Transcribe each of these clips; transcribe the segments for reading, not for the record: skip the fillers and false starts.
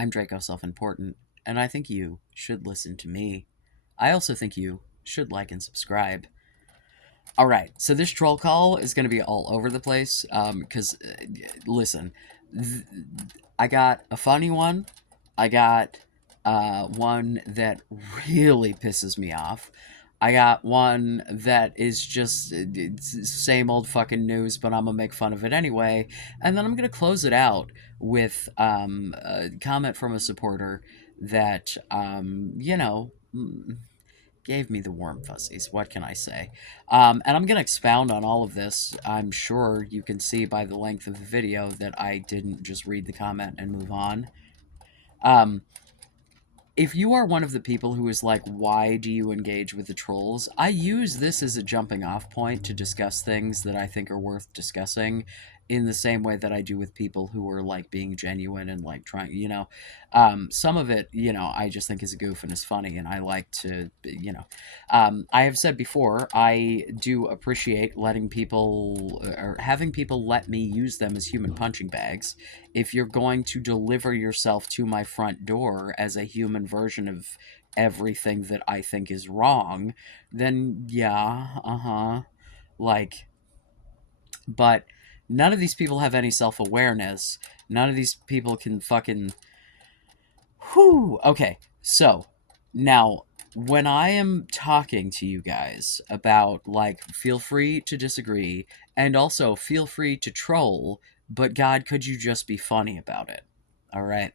I'm Draco Self-Important, and I think you should listen to me. I also think you should like and subscribe. All right, so this troll call is going to be all over the place. Because listen, th- I got a funny one. I got one that really pisses me off. I got one that is just it's same old fucking news, but I'm gonna make fun of it anyway. And then I'm gonna close it out with a comment from a supporter that gave me the warm fuzzies. What can I say? And I'm going to expound on all of this. I'm sure you can see by the length of the video that I didn't just read the comment and move on. Um, if you are one of the people who is like, why do you engage with the trolls? I use this as a jumping off point to discuss things that I think are worth discussing in the same way that I do with people who are like being genuine and like trying, some of it, I just think is a goof and is funny. And I like to, I have said before, I do appreciate letting people or having people let me use them as human punching bags. If you're going to deliver yourself to my front door as a human version of everything that I think is wrong, then yeah, like, but none of these people have any self awareness. None of these people can fucking. Whew. Okay, so now when I am talking to you guys about, like, feel free to disagree and also feel free to troll, but God, could you just be funny about it? All right.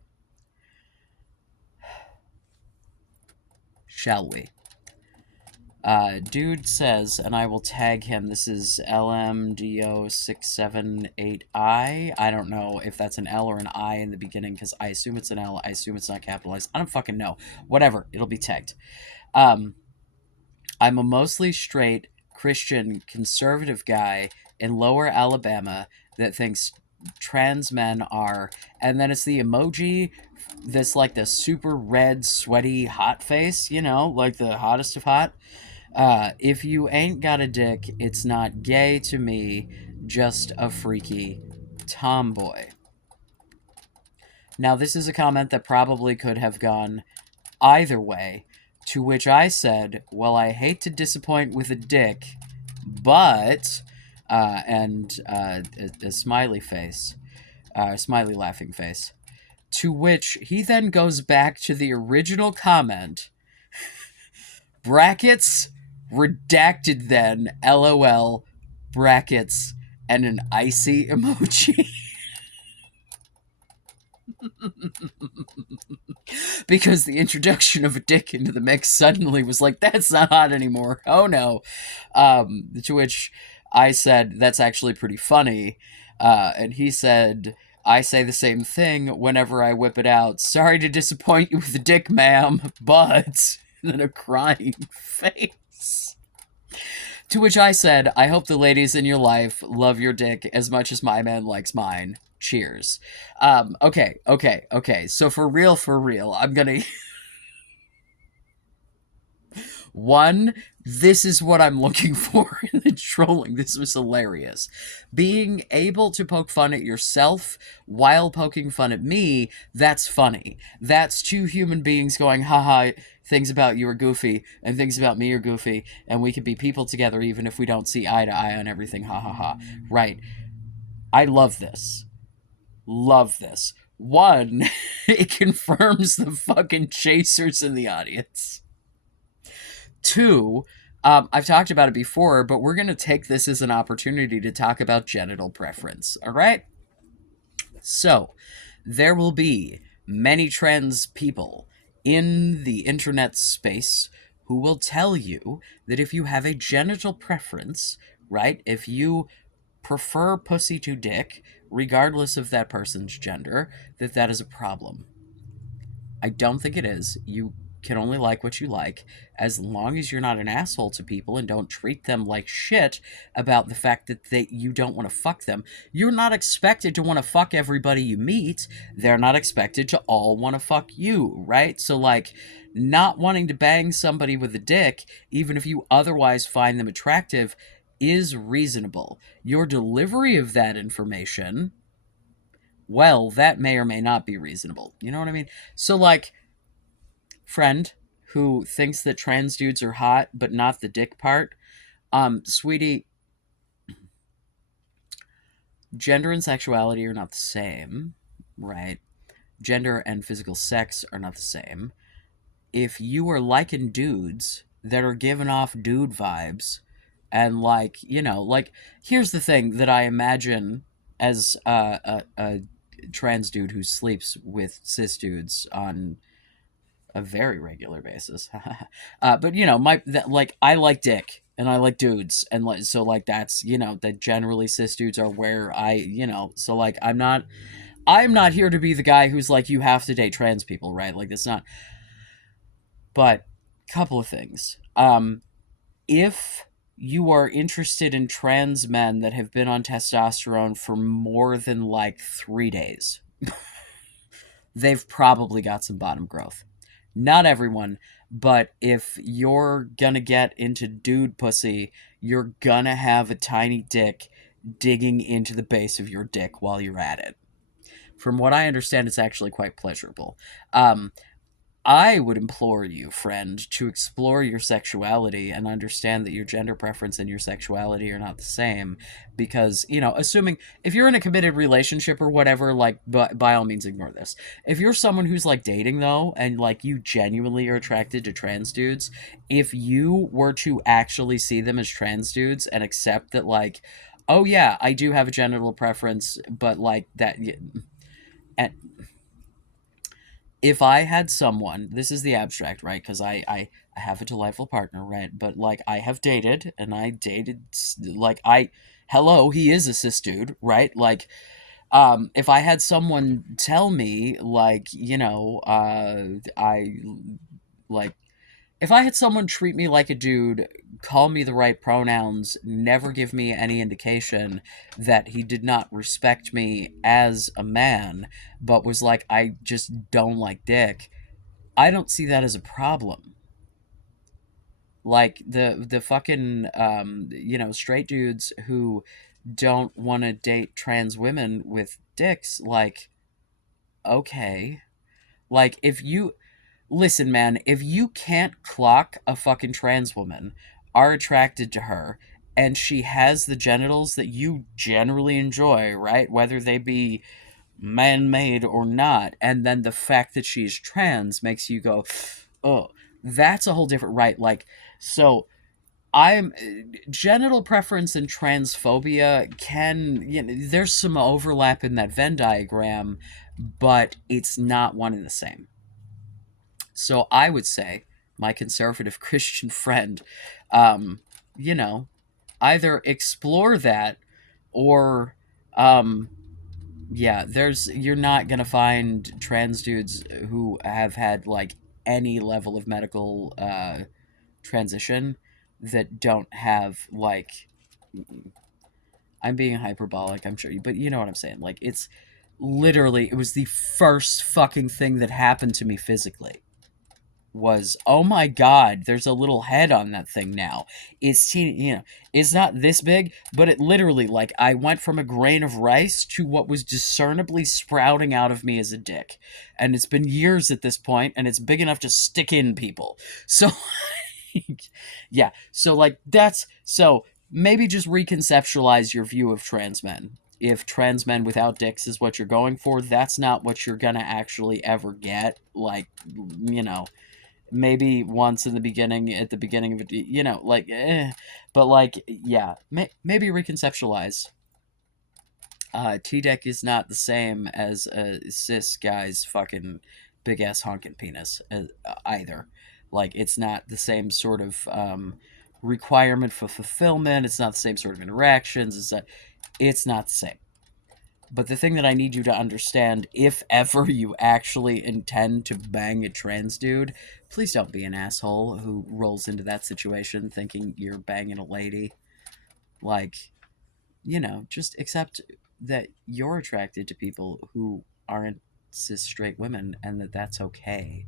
Shall we? Dude says, and I will tag him, this is LMDO678I. I don't know if that's an L or an I in the beginning, because I assume it's an L. I assume it's not capitalized. I don't fucking know. Whatever. It'll be tagged. I'm a mostly straight, Christian, conservative guy in lower Alabama that thinks trans men are, and then it's the emoji that's like the super red, sweaty, hot face, like the hottest of hot. If you ain't got a dick, it's not gay to me, just a freaky tomboy. Now, this is a comment that probably could have gone either way, to which I said, well, I hate to disappoint with a dick, but, a smiley face, smiley laughing face. To which he then goes back to the original comment, brackets, redacted then, LOL, brackets, and an icy emoji. Because the introduction of a dick into the mix suddenly was like, that's not hot anymore. Oh no. To which I said, that's actually pretty funny. And he said, I say the same thing whenever I whip it out. Sorry to disappoint you with the dick, ma'am, but. And then a crying face. To which I said, I hope the ladies in your life love your dick as much as my man likes mine. Cheers. Okay. So for real, I'm gonna. One, this is what I'm looking for in the trolling. This was hilarious. Being able to poke fun at yourself while poking fun at me, that's funny. That's two human beings going, haha, things about you are goofy, and things about me are goofy, and we can be people together even if we don't see eye to eye on everything, ha ha ha. Right. I love this. Love this. One, it confirms the fucking chasers in the audience. Two, I've talked about it before, but we're going to take this as an opportunity to talk about genital preference. All right? So, there will be many trans people in the internet space who will tell you that if you have a genital preference, right, if you prefer pussy to dick, regardless of that person's gender, that is a problem. I don't think it is. You can only like what you like, as long as you're not an asshole to people and don't treat them like shit about the fact that you don't want to fuck them. You're not expected to want to fuck everybody you meet. They're not expected to all want to fuck you, right? So, like, not wanting to bang somebody with a dick, even if you otherwise find them attractive, is reasonable. Your delivery of that information well, that may or may not be reasonable. You know what I mean? So, like, friend who thinks that trans dudes are hot, but not the dick part, sweetie, gender and sexuality are not the same, right? Gender and physical sex are not the same. If you are liking dudes that are giving off dude vibes, and like, you know, like, here's the thing that I imagine as a trans dude who sleeps with cis dudes on a very regular basis. But you know, like, I like dick and I like dudes, and like, so like, that's, you know, that generally cis dudes are where I, you know, so like, I'm not here to be the guy who's like, you have to date trans people, right? Like, that's not. But couple of things. If you are interested in trans men that have been on testosterone for more than like 3 days, they've probably got some bottom growth. Not everyone, but if you're gonna get into dude pussy, you're gonna have a tiny dick digging into the base of your dick while you're at it. From what I understand, it's actually quite pleasurable. I would implore you, friend, to explore your sexuality and understand that your gender preference and your sexuality are not the same. Because, you know, assuming if you're in a committed relationship or whatever, like, by all means, ignore this. If you're someone who's like dating, though, and like you genuinely are attracted to trans dudes, if you were to actually see them as trans dudes and accept that, like, oh yeah, I do have a genital preference, but like that. And if I had someone, this is the abstract, right? Because I have a delightful partner, right? But like, I have dated, and I dated, like, hello, he is a cis dude, right? Like, if I had someone tell me, like, you know, I like, if I had someone treat me like a dude, call me the right pronouns, never give me any indication that he did not respect me as a man, but was like, I just don't like dick, I don't see that as a problem. Like, the fucking, you know, straight dudes who don't want to date trans women with dicks, like, okay. Like, if you listen, man, if you can't clock a fucking trans woman, are attracted to her, and she has the genitals that you generally enjoy, right? Whether they be man made or not, and then the fact that she's trans makes you go, oh, that's a whole different, right? Like, so I'm genital preference and transphobia can, you know, there's some overlap in that Venn diagram, but it's not one and the same. So I would say, my conservative Christian friend, um, you know, either explore that, or, um, yeah, you're not gonna find trans dudes who have had like any level of medical transition that don't have like. I'm being hyperbolic, I'm sure, but you know what I'm saying. Like, it's literally, it was the first fucking thing that happened to me physically. Was, oh my god, there's a little head on that thing now. It's teeny, you know, it's not this big, but it literally, like, I went from a grain of rice to what was discernibly sprouting out of me as a dick. And it's been years at this point, and it's big enough to stick in people. So, yeah. So, like, so maybe just reconceptualize your view of trans men. If trans men without dicks is what you're going for, that's not what you're gonna actually ever get. Like, you know, maybe once in the beginning, at the beginning of it, you know, like, but like, yeah, maybe reconceptualize. T-deck is not the same as a cis guy's fucking big ass honking penis, either. Like, it's not the same sort of requirement for fulfillment. It's not the same sort of interactions. It's not the same. But the thing that I need you to understand, if ever you actually intend to bang a trans dude, please don't be an asshole who rolls into that situation thinking you're banging a lady. Like, you know, just accept that you're attracted to people who aren't cis straight women, and that's okay.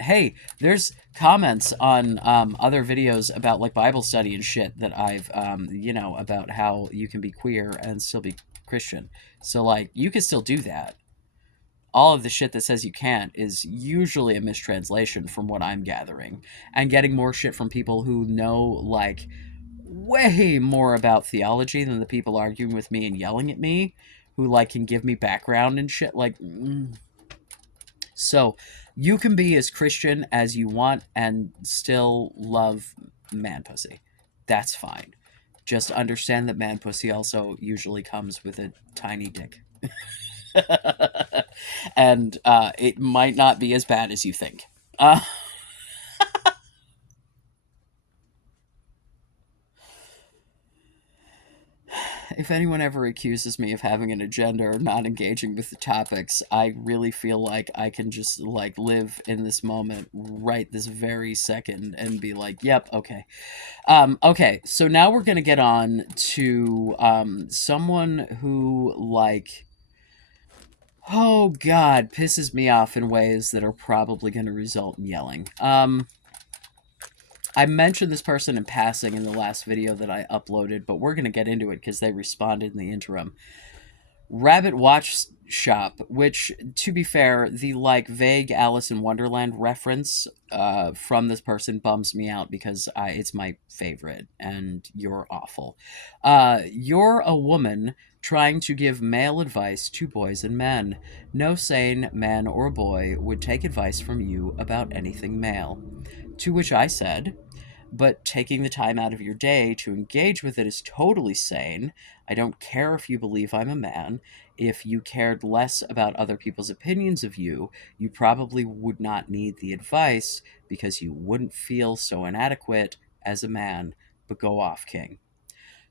Hey, there's comments on other videos about like Bible study and shit that I've you know, about how you can be queer and still be Christian. So, like, you can still do that. All of the shit that says you can't is usually a mistranslation from what I'm gathering. And getting more shit from people who know, like, way more about theology than the people arguing with me and yelling at me, who, like, can give me background and shit. Like, So, you can be as Christian as you want and still love man pussy. That's fine. Just understand that man pussy also usually comes with a tiny dick. And it might not be as bad as you think. If anyone ever accuses me of having an agenda or not engaging with the topics, I really feel like I can just, like, live in this moment right this very second and be like, yep, okay. Okay, so now we're going to get on to someone who, like, oh god, pisses me off in ways that are probably going to result in yelling. I mentioned this person in passing in the last video that I uploaded, but we're going to get into it because they responded in the interim. Rabbit Watch Shop, which, to be fair, the, like, vague Alice in Wonderland reference from this person bums me out because it's my favorite, and you're awful. You're a woman trying to give male advice to boys and men. No sane man or boy would take advice from you about anything male. To which I said, but taking the time out of your day to engage with it is totally sane. I don't care if you believe I'm a man. If you cared less about other people's opinions of you, you probably would not need the advice because you wouldn't feel so inadequate as a man. But go off, King.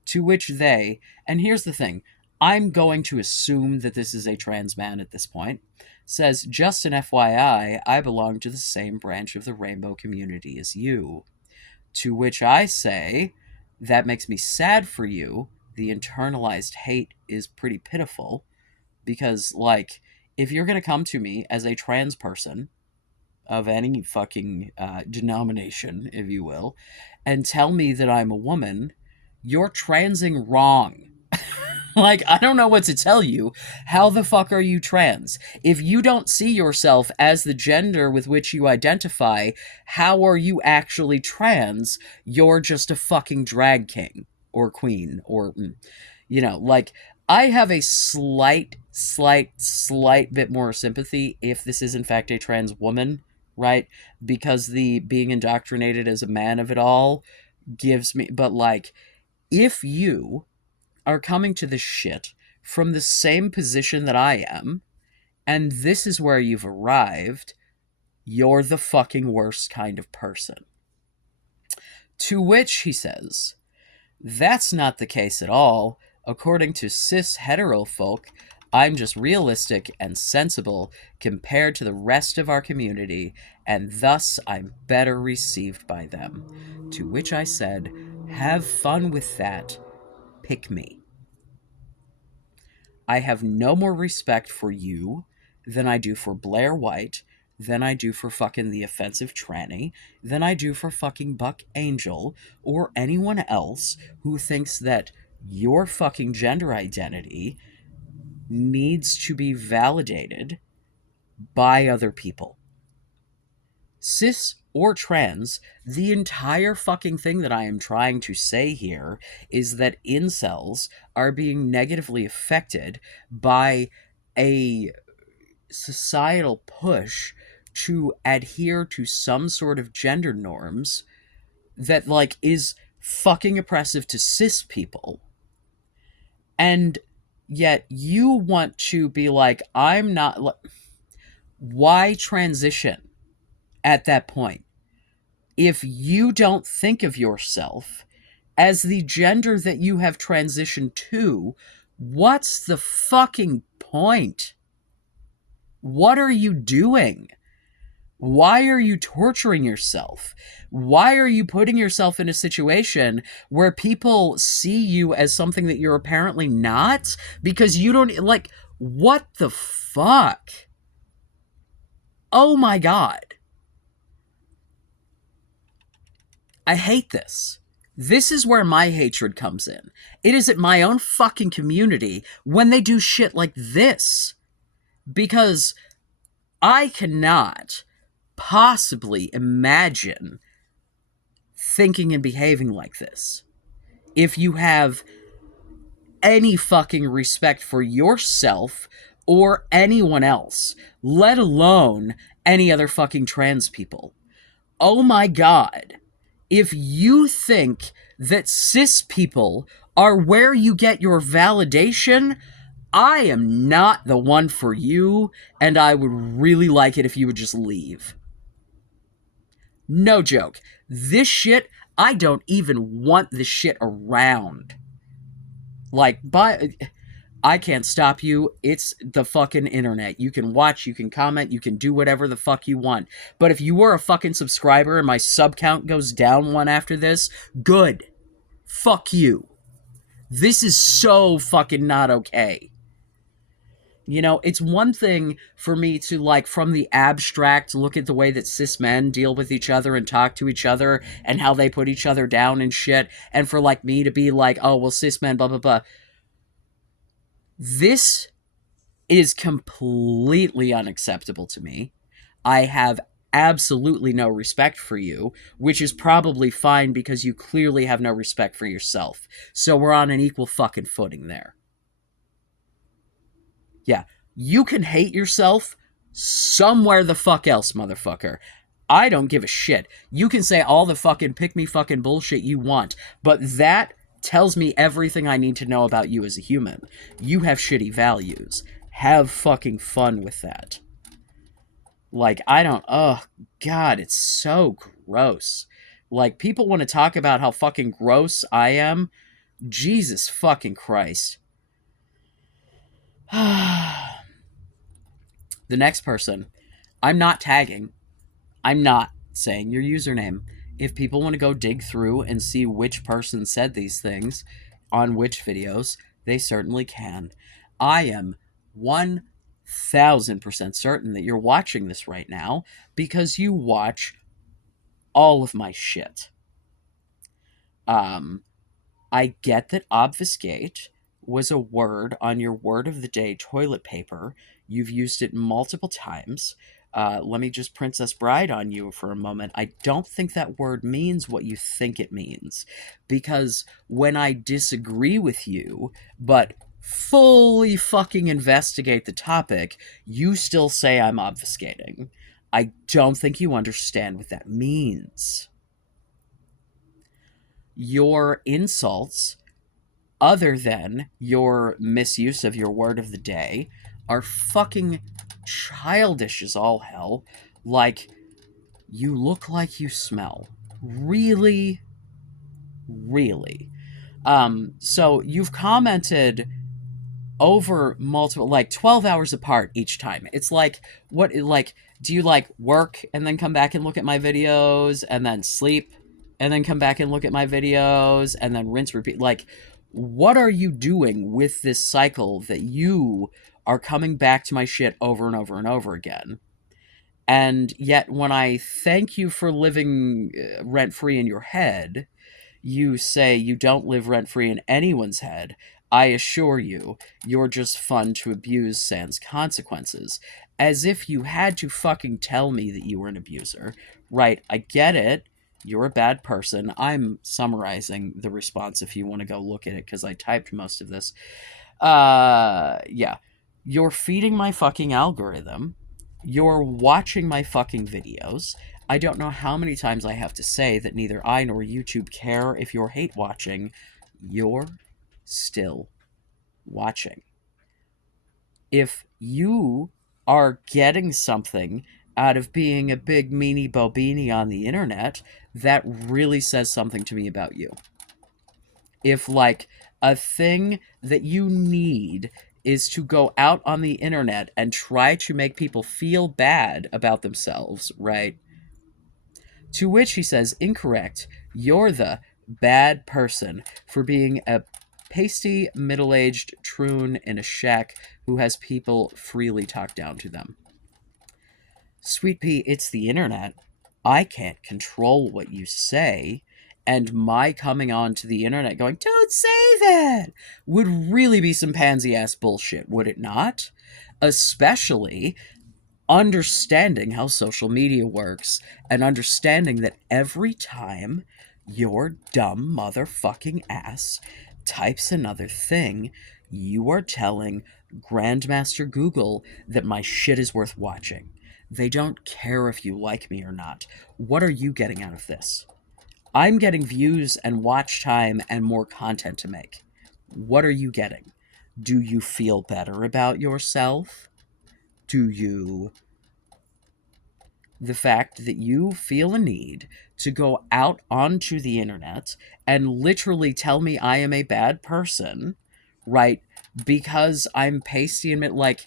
To which they, and here's the thing, I'm going to assume that this is a trans man at this point, says, just an FYI, I belong to the same branch of the rainbow community as you. To which I say, that makes me sad for you. The internalized hate is pretty pitiful because, like, if you're going to come to me as a trans person of any fucking denomination, if you will, and tell me that I'm a woman, you're transing wrong. Like, I don't know what to tell you. How the fuck are you trans? If you don't see yourself as the gender with which you identify, how are you actually trans? You're just a fucking drag king or queen or, like, I have a slight bit more sympathy if this is in fact a trans woman, right? Because the being indoctrinated as a man of it all gives me, but, like, if you are coming to this shit from the same position that I am, and this is where you've arrived, you're the fucking worst kind of person. To which he says, that's not the case at all. According to cis hetero folk, I'm just realistic and sensible compared to the rest of our community, and thus I'm better received by them. To which I said, have fun with that. Pick me. I have no more respect for you than I do for Blair White, than I do for fucking the offensive tranny, than I do for fucking Buck Angel, or anyone else who thinks that your fucking gender identity needs to be validated by other people. Cis or trans, the entire fucking thing that I am trying to say here is that incels are being negatively affected by a societal push to adhere to some sort of gender norms that, like, is fucking oppressive to cis people. And yet you want to be like, I'm not. Why transition at that point? If you don't think of yourself as the gender that you have transitioned to, what's the fucking point? What are you doing? Why are you torturing yourself? Why are you putting yourself in a situation where people see you as something that you're apparently not? Because you don't, like, what the fuck? Oh my god. I hate this. This is where my hatred comes in. It is at my own fucking community when they do shit like this. Because I cannot possibly imagine thinking and behaving like this if you have any fucking respect for yourself or anyone else, let alone any other fucking trans people. Oh my god. If you think that cis people are where you get your validation, I am not the one for you, and I would really like it if you would just leave. No joke. This shit, I don't even want this shit around. Like, I can't stop you. It's the fucking internet. You can watch, you can comment, you can do whatever the fuck you want. But if you were a fucking subscriber and my sub count goes down one after this, good. Fuck you. This is so fucking not okay. You know, it's one thing for me to, like, from the abstract, look at the way that cis men deal with each other and talk to each other and how they put each other down and shit, and for, like, me to be like, oh, well, cis men, blah, blah, blah. This is completely unacceptable to me. I have absolutely no respect for you, which is probably fine because you clearly have no respect for yourself. So we're on an equal fucking footing there. Yeah, you can hate yourself somewhere the fuck else, motherfucker. I don't give a shit. You can say all the fucking pick me fucking bullshit you want, but that tells me everything I need to know about you as a human. You have shitty values. Have fucking fun with that. Like, I don't, oh, God, it's so gross. Like, people want to talk about how fucking gross I am. Jesus fucking Christ. The next person, I'm not tagging. I'm not saying your username. If people want to go dig through and see which person said these things on which videos, they certainly can. I am 1000% certain that you're watching this right now because you watch all of my shit. I get that obfuscate was a word on your word of the day toilet paper. You've used it multiple times. Let me just Princess Bride on you for a moment. I don't think that word means what you think it means. Because when I disagree with you, but fully fucking investigate the topic, you still say I'm obfuscating. I don't think you understand what that means. Your insults, other than your misuse of your word of the day, are fucking childish as all hell. Like, you look like you smell. Really? Really? So you've commented over multiple, like 12 hours apart each time. It's like, what, like, do you like work and then come back and look at my videos and then sleep and then come back and look at my videos and then rinse, repeat? Like, what are you doing with this cycle that you are coming back to my shit over and over and over again? And yet, when I thank you for living rent-free in your head, you say you don't live rent-free in anyone's head. I assure you, you're just fun to abuse sans consequences. As if you had to fucking tell me that you were an abuser. Right, I get it. You're a bad person. I'm summarizing the response if you want to go look at it, because I typed most of this. Yeah. You're feeding my fucking algorithm. You're watching my fucking videos. I don't know how many times I have to say that neither I nor YouTube care if you're hate watching. You're still watching. If you are getting something out of being a big meanie bobini on the internet, that really says something to me about you. If, like, a thing that you need is to go out on the internet and try to make people feel bad about themselves, right? To which he says, incorrect. You're the bad person for being a pasty, middle-aged troon in a shack who has people freely talk down to them. Sweet pea, it's the internet. I can't control what you say, And my coming on to the internet going, don't say that, would really be some pansy ass bullshit, would it not? Especially understanding how social media works and understanding that every time your dumb motherfucking ass types another thing, you are telling Grandmaster Google that my shit is worth watching. They don't care if you like me or not. What are you getting out of this? I'm getting views and watch time and more content to make. What are you getting? Do you feel better about yourself? Do you... The fact that you feel a need to go out onto the internet and literally tell me I am a bad person, right? Because I'm pasty and like,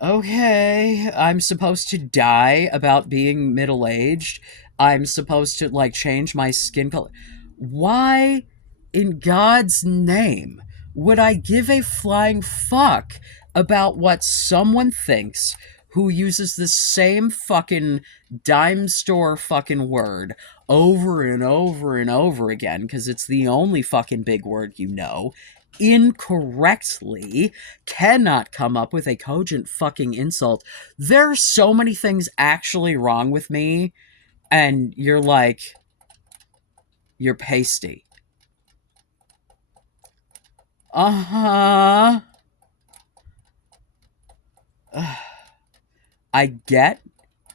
okay, I'm supposed to die about being middle-aged. I'm supposed to, like, change my skin color. Why, in God's name, would I give a flying fuck about what someone thinks who uses the same fucking dime store fucking word over and over and over again, because it's the only fucking big word you know, incorrectly, cannot come up with a cogent fucking insult. There are so many things actually wrong with me, and you're like, you're pasty. Uh-huh. I get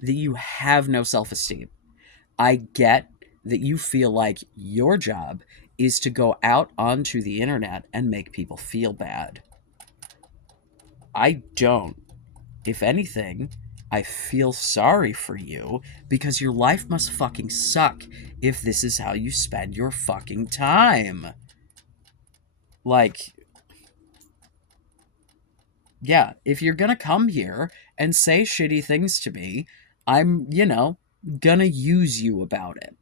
that you have no self-esteem. I get that you feel like your job is to go out onto the internet and make people feel bad. I don't. If anything, I feel sorry for you because your life must fucking suck if this is how you spend your fucking time. Like, yeah, if you're gonna come here and say shitty things to me, I'm, gonna use you about it.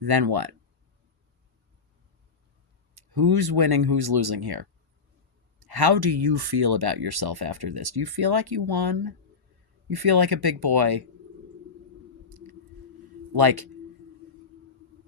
Then what? Who's winning, who's losing here? How do you feel about yourself after this? Do you feel like you won? You feel like a big boy? Like,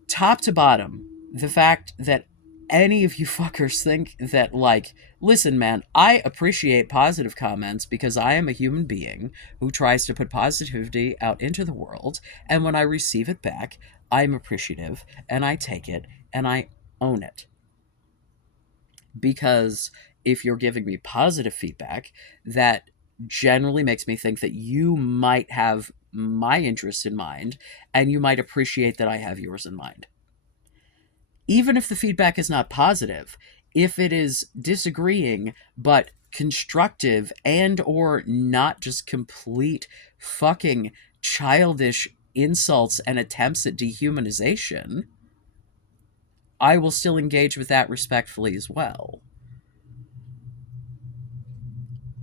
top to bottom, the fact that any of you fuckers think that, like, listen, man, I appreciate positive comments because I am a human being who tries to put positivity out into the world, and when I receive it back, I'm appreciative, and I take it, and I own it. Because if you're giving me positive feedback, that generally makes me think that you might have my interest in mind, and you might appreciate that I have yours in mind. Even if the feedback is not positive, if it is disagreeing but constructive and or not just complete fucking childish insults and attempts at dehumanization, I will still engage with that respectfully as well.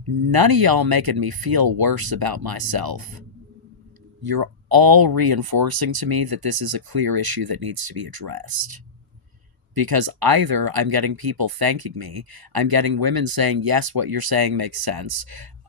None of y'all making me feel worse about myself. You're all reinforcing to me that this is a clear issue that needs to be addressed. Because either I'm getting people thanking me, I'm getting women saying, yes, what you're saying makes sense,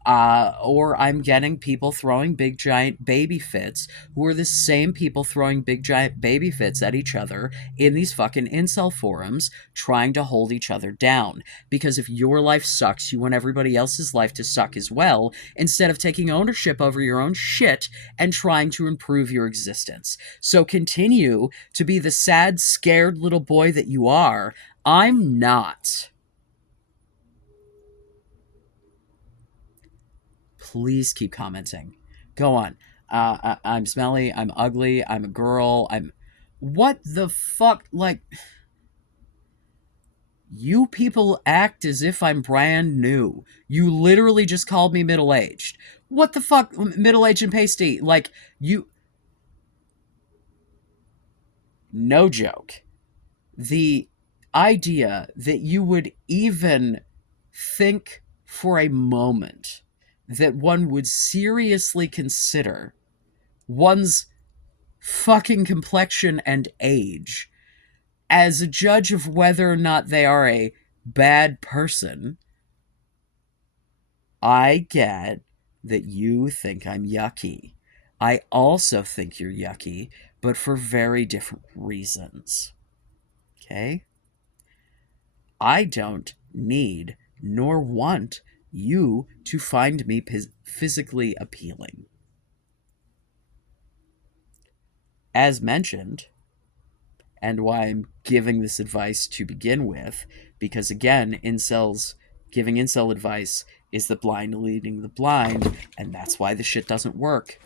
or I'm getting people throwing big giant baby fits who are the same people throwing big giant baby fits at each other in these fucking incel forums trying to hold each other down. Because if your life sucks, you want everybody else's life to suck as well, instead of taking ownership over your own shit and trying to improve your existence. So continue to be the sad, scared little boy that you are. I'm not. Please keep commenting. Go on. I'm smelly. I'm ugly. I'm a girl. I'm... What the fuck? Like... You people act as if I'm brand new. You literally just called me middle-aged. What the fuck? Middle-aged and pasty. Like, you... No joke. The idea that you would even think for a moment that one would seriously consider one's fucking complexion and age as a judge of whether or not they are a bad person. I get that you think I'm yucky. I also think you're yucky but for very different reasons. Okay? I don't need nor want you to find me physically appealing. As mentioned, and why I'm giving this advice to begin with, because again, giving incel advice is the blind leading the blind, and that's why the shit doesn't work.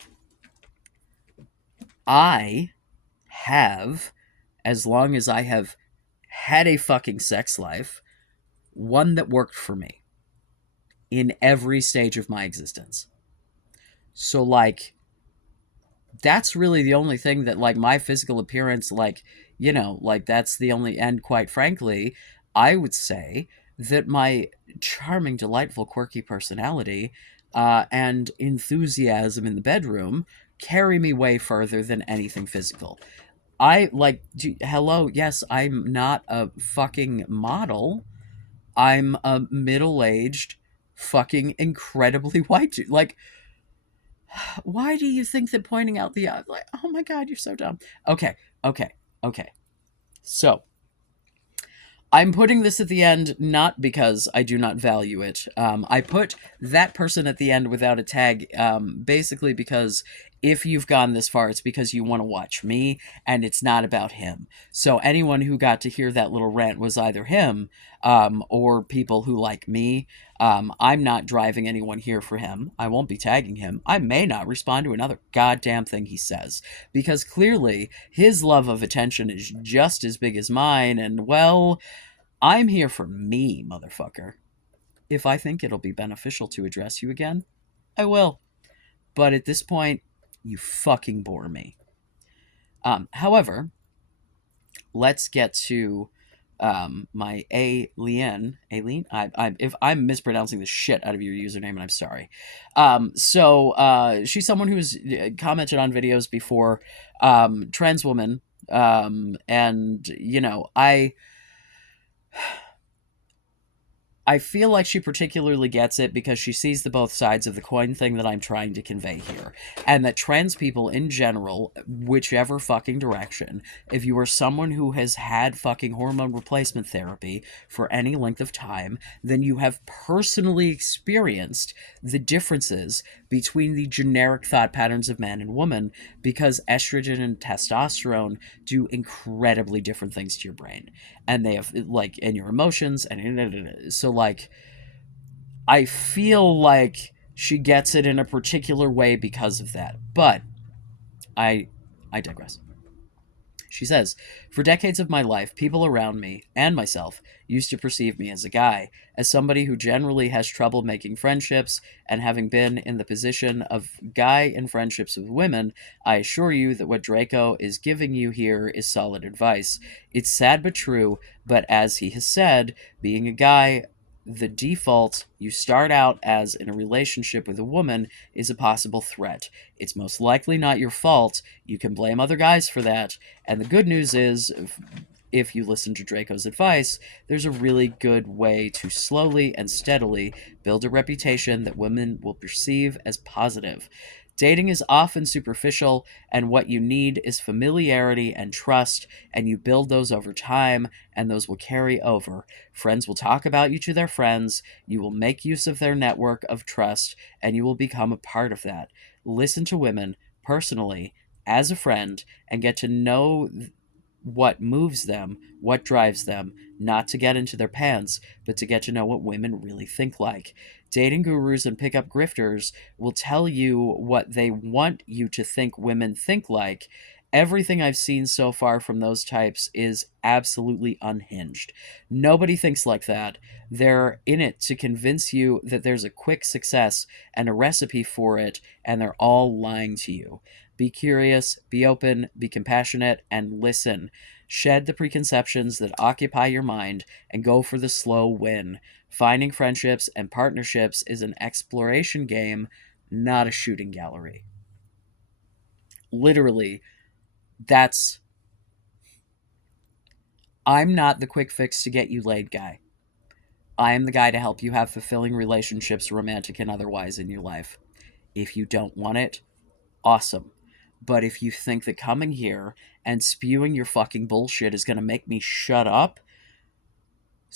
I have, as long as I have had a fucking sex life, one that worked for me in every stage of my existence. So, like, that's really the only thing that, like, my physical appearance, like, like, that's the only, and quite frankly, I would say that my charming, delightful, quirky personality and enthusiasm in the bedroom carry me way further than anything physical. I like, hello, yes, I'm not a fucking model. I'm a middle-aged, fucking incredibly white dude. Like, why do you think that pointing out the like, oh my god, you're so dumb. Okay, okay, okay. So I'm putting this at the end not because I do not value it. I put that person at the end without a tag, basically because if you've gone this far, it's because you want to watch me, and it's not about him. So anyone who got to hear that little rant was either him or people who like me. I'm not driving anyone here for him. I won't be tagging him. I may not respond to another goddamn thing he says, because clearly his love of attention is just as big as mine, and well, I'm here for me, motherfucker. If I think it'll be beneficial to address you again, I will. But at this point, you fucking bore me. However, let's get to my Aileen. If I'm mispronouncing the shit out of your username, and I'm sorry. She's someone who's commented on videos before, trans woman, and I feel like she particularly gets it because she sees the both sides of the coin thing that I'm trying to convey here. And that trans people in general, whichever fucking direction, if you are someone who has had fucking hormone replacement therapy for any length of time, then you have personally experienced the differences between the generic thought patterns of man and woman, because estrogen and testosterone do incredibly different things to your brain. And they have, like, and your emotions, and so, like, I feel like she gets it in a particular way because of that. But I digress. She says, for decades of my life, people around me and myself used to perceive me as a guy, as somebody who generally has trouble making friendships, and having been in the position of guy in friendships with women, I assure you that what Draco is giving you here is solid advice. It's sad but true, but as he has said, being a guy, the default you start out as in a relationship with a woman is a possible threat. It's most likely not your fault. You can blame other guys for that. And the good news is, if you listen to Draco's advice, there's a really good way to slowly and steadily build a reputation that women will perceive as positive. Dating is often superficial, and what you need is familiarity and trust, and you build those over time, and those will carry over. Friends will talk about you to their friends, you will make use of their network of trust, and you will become a part of that. Listen to women personally as a friend and get to know what moves them, what drives them, not to get into their pants, but to get to know what women really think like. Dating gurus and pickup grifters will tell you what they want you to think women think like. Everything I've seen so far from those types is absolutely unhinged. Nobody thinks like that. They're in it to convince you that there's a quick success and a recipe for it, and they're all lying to you. Be curious, be open, be compassionate, and listen. Shed the preconceptions that occupy your mind and go for the slow win. Finding friendships and partnerships is an exploration game, not a shooting gallery. Literally, that's. I'm not the quick fix to get you laid guy. I am the guy to help you have fulfilling relationships, romantic and otherwise, in your life. If you don't want it, awesome. But if you think that coming here and spewing your fucking bullshit is going to make me shut up,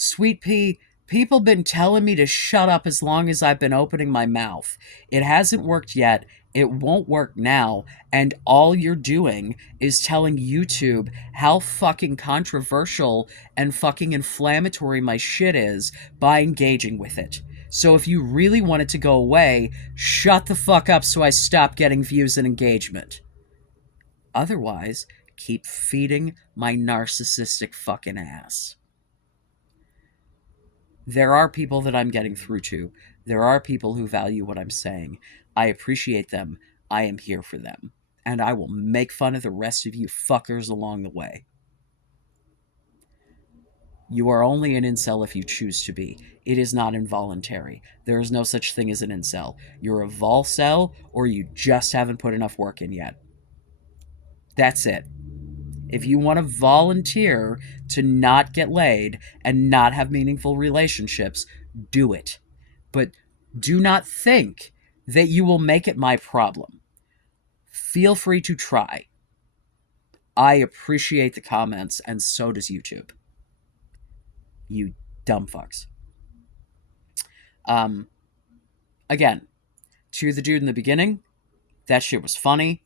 Sweet pea, people been telling me to shut up as long as I've been opening my mouth. It hasn't worked yet. It won't work now. And all you're doing is telling YouTube how fucking controversial and fucking inflammatory my shit is by engaging with it. So if you really want it to go away, shut the fuck up so I stop getting views and engagement. Otherwise, keep feeding my narcissistic fucking ass. There are people that I'm getting through to. There are people who value what I'm saying. I appreciate them. I am here for them. And I will make fun of the rest of you fuckers along the way. You are only an incel if you choose to be. It is not involuntary. There is no such thing as an incel. You're a volcel, or you just haven't put enough work in yet. That's it. If you want to volunteer to not get laid and not have meaningful relationships, do it. But do not think that you will make it my problem. Feel free to try. I appreciate the comments, and so does YouTube. You dumb fucks. Again, to the dude in the beginning, that shit was funny.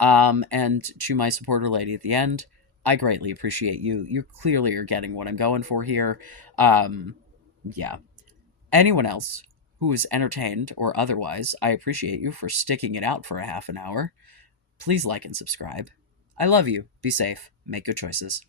And to my supporter lady at the end, I greatly appreciate you. You clearly are getting what I'm going for here. Yeah. Anyone else who is entertained or otherwise, I appreciate you for sticking it out for a half an hour. Please like and subscribe. I love you. Be safe. Make good choices.